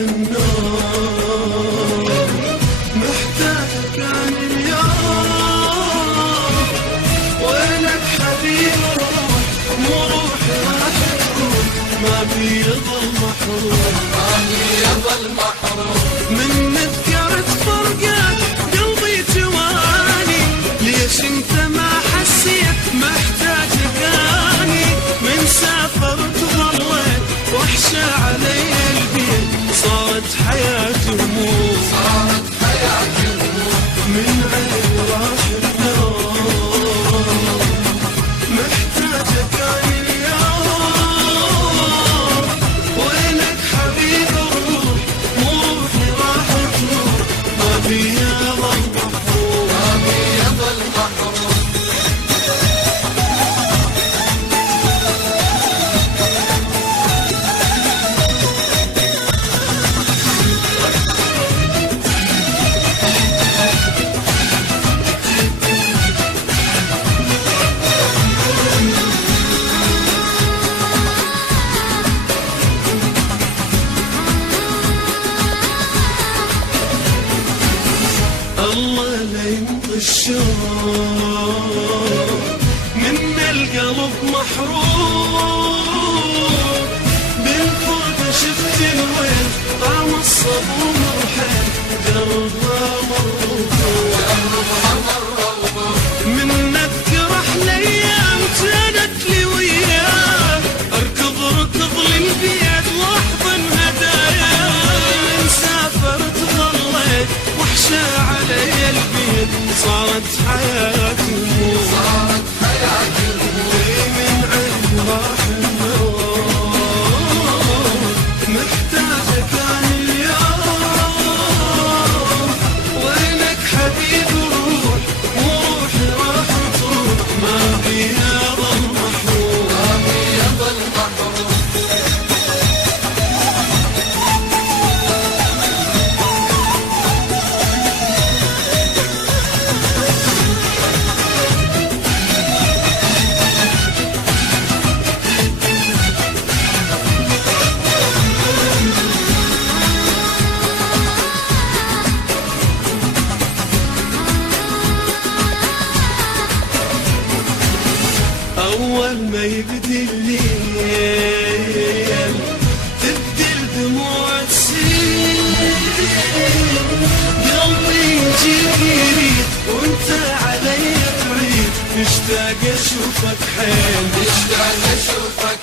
النار، محتاجك عن اليوم، وينك حبيب الروح، مو روحي راح تروح، ما بي يظل محروم، ما بي يظل محروم، من ذكرت فرقك قلبي جواني، ليش انت ما حسيت محتاجك اني، من سافرت ظليت وحشة علي البيت، صارت حياتي هموم، صارت حياتي هموم، من عيني راح النوم، محتاجك اني اليوم، وينك حبيب الروح، مو روحي راح تروح، ما بي يظل محروم، ما بي يظل محروم. الله لا يمضي الشوق من القلب محروم، بالفرقة شفت الويل طعم الصبر مرحل، دربها مرغوب، من نذكر احلى ايام كانت لي وياه، اركض للبيت واحضن هدايا، من سافرت ظليت وحشة علي البيت، صارت حياتي هموم، صارت حياتي هموم، من عيني راح النور، محتاجك اني اليوم، وينك حبيب الروح، مو روحي راح تروح، ما بي يظل محروم، ما بي يظل محروم. أول ما يبدي الليل تبدل دموع تسيل، قلبي يجيك يريد وانت علي بعيد، مشتاق اشوفك حيل، مشتاق اشوفك